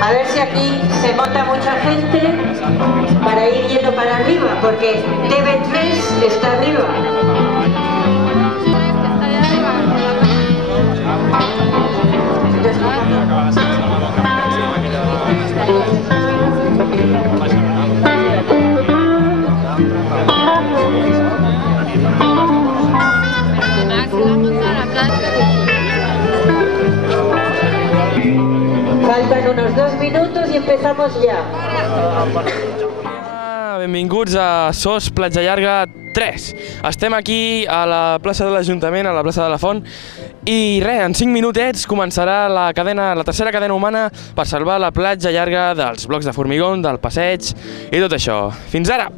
A ver si aquí se monta mucha gente para ir yendo para arriba, porque TV3 está arriba. Faltan unos 2 minutos y empezamos ya. Benvinguts a SOS Platja Llarga 3. Estem aquí a la plaça de l'Ajuntament, a la plaça de la Font, i res, en 5 minutets començarà la tercera cadena humana per salvar la platja llarga dels blocs de formigó, del passeig i tot això. Fins ara!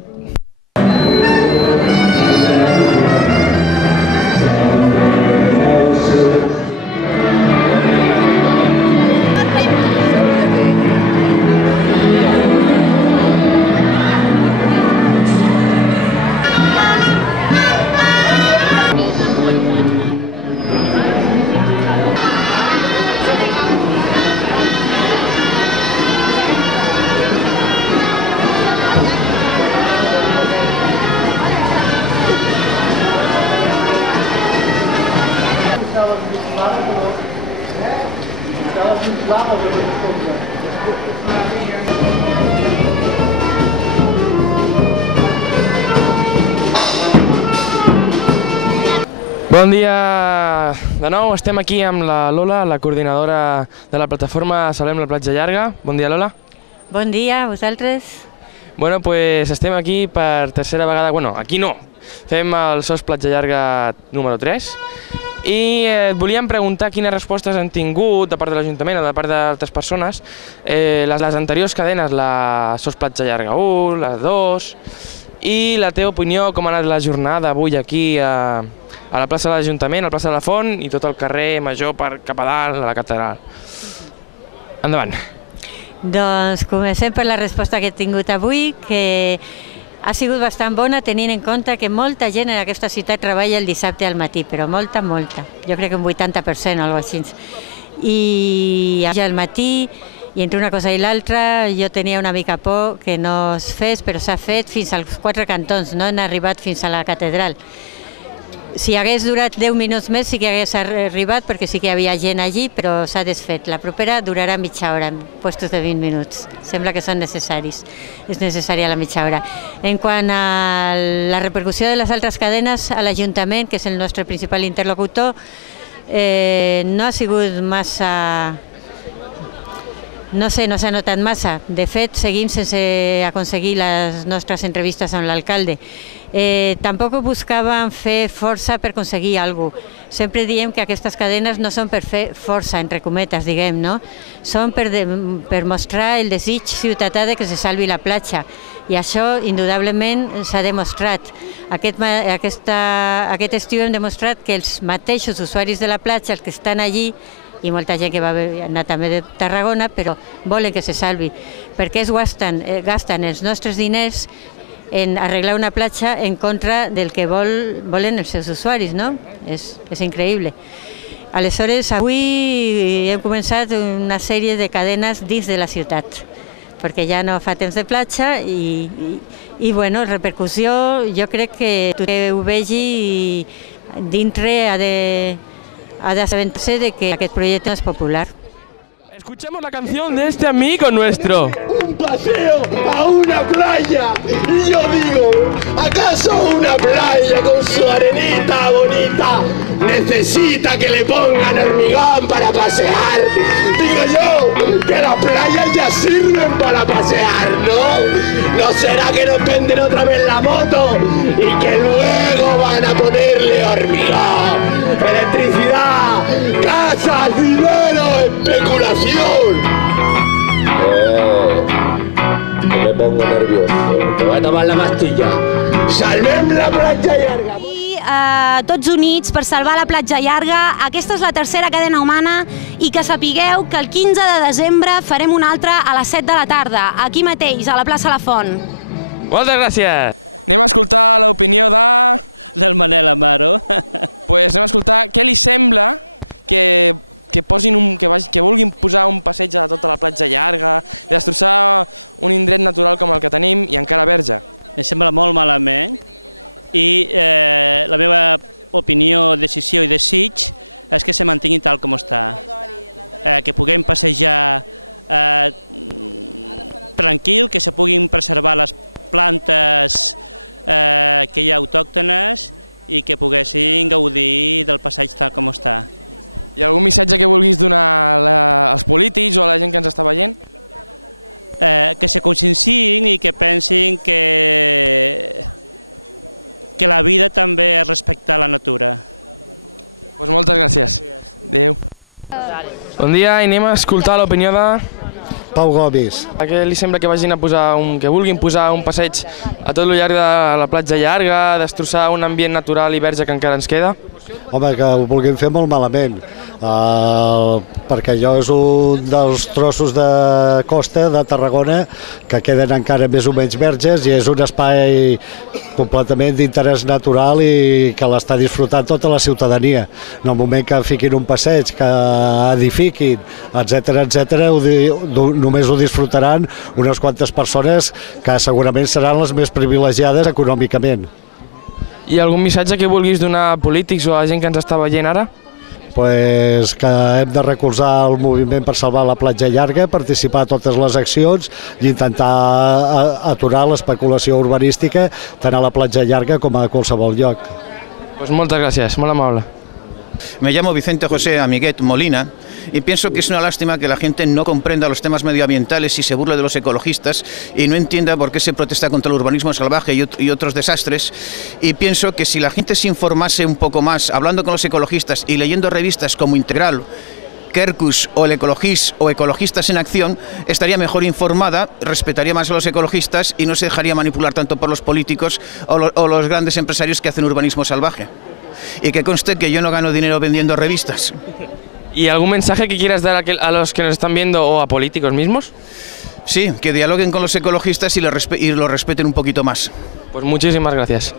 Bon dia de nou, estem aquí amb la Lola, la coordinadora de la plataforma Salvem la Platja Llarga. Bon dia, Lola. Bon dia a vosaltres. Bueno, pues estem aquí per tercera vegada, bueno, aquí no, fem el SOS Platja Llarga número 3 i et volíem preguntar quines respostes han tingut de part de l'Ajuntament o de part d'altres persones les anteriors cadenes, la SOS Platja Llarga 1, la 2, i la teva opinió, com ha anat la jornada avui aquí a la plaça de l'Ajuntament, a la plaça de la Font i tot el carrer Major cap a dalt, a la catedral. Endavant. Doncs comencem per la resposta que he tingut avui, que ha sigut bastant bona tenint en compte que molta gent en aquesta ciutat treballa el dissabte al matí, però molta. Jo crec que un 80% o alguna cosa així. I al matí, i entre una cosa i l'altra, jo tenia una mica por que no es fes, però s'ha fet fins als 4 cantons, no han arribat fins a la catedral. Si hagués durat 10 minuts més sí que hagués arribat, perquè sí que hi havia gent allí, però s'ha desfet. La propera durarà mitja hora, en puestos de 20 minuts. Sembla que són necessaris. És necessària la mitja hora. En quant a la repercussió de les altres cadenes, a l'Ajuntament, que és el nostre principal interlocutor, no ha sigut massa... No sé, no s'ha notat massa. De fet, seguim sense aconseguir les nostres entrevistes amb l'alcalde. Tampoc buscàvem fer força per aconseguir alguna cosa. Sempre diem que aquestes cadenes no són per fer força, entre cometes, diguem, no? Són per mostrar el desig ciutadà de que se salvi la platja. I això, indudablement, s'ha demostrat. Aquest estiu hem demostrat que els mateixos usuaris de la platja, els que estan allí, i molta gent que va anar també de Tarragona, però volen que se salvi, perquè es gasten els nostres diners en arreglar una platja en contra del que volen els seus usuaris, no? És increïble. Aleshores, avui hem començat una sèrie de cadenes dins de la ciutat, perquè ja no fa temps de platja i bueno, repercussió, jo crec que tothom ho vegi i dintre ha de saber-se de que aquest projecte no és popular. Escuchemos la canción de este amigo nuestro. Un paseo a una playa y yo digo, ¿acaso una playa con su arenita bonita necesita que le pongan hormigón para pasear? Digo yo, que las playas ya sirven para pasear, ¿no? ¿No será que nos venden otra vez la moto y que luego van a ponerle hormigón, electricidad, casas, dinero, especulación? Que me pongo nervioso. Te voy a tomar la pastilla. Salvem la platja llarga. Tots units per salvar la platja llarga. Aquesta és la tercera cadena humana i que sapigueu que el 15 de desembre farem una altra a les 7 de la tarda, aquí mateix, a la plaça La Font. Moltes gràcies. Bon dia, i anem a escoltar l'opinió de... Pau Gomis. A què li sembla que vagin a posar que vulguin posar un passeig a tot el llarg de la platja llarga, destrossar un ambient natural i verge que encara ens queda? Home, que ho vulguin fer molt malament, perquè allò és un dels trossos de costa de Tarragona que queden encara més o menys verges i és un espai completament d'interès natural i que l'està disfrutant tota la ciutadania. En el moment que fiquin un passeig, que edifiquin, etc., només ho disfrutaran unes quantes persones que segurament seran les més privilegiades econòmicament. I algun missatge que vulguis donar a polítics o a gent que ens està veient ara? Pues que hem de recolzar el moviment per salvar la platja llarga, participar a totes les accions i intentar aturar l'especulació urbanística tant a la platja llarga com a qualsevol lloc. Pues moltes gràcies, molt amable. Me llamo Vicente José Amiguet Molina y pienso que es una lástima que la gente no comprenda los temas medioambientales y se burle de los ecologistas y no entienda por qué se protesta contra el urbanismo salvaje y otros desastres. Y pienso que si la gente se informase un poco más, hablando con los ecologistas y leyendo revistas como Integral, Quercus o El Ecologist o Ecologistas en Acción, estaría mejor informada, respetaría más a los ecologistas y no se dejaría manipular tanto por los políticos o los grandes empresarios que hacen urbanismo salvaje. Y que conste que yo no gano dinero vendiendo revistas. ¿Y algún mensaje que quieras dar a los que nos están viendo o a políticos mismos? Sí, que dialoguen con los ecologistas y lo respeten un poquito más. Pues muchísimas gracias.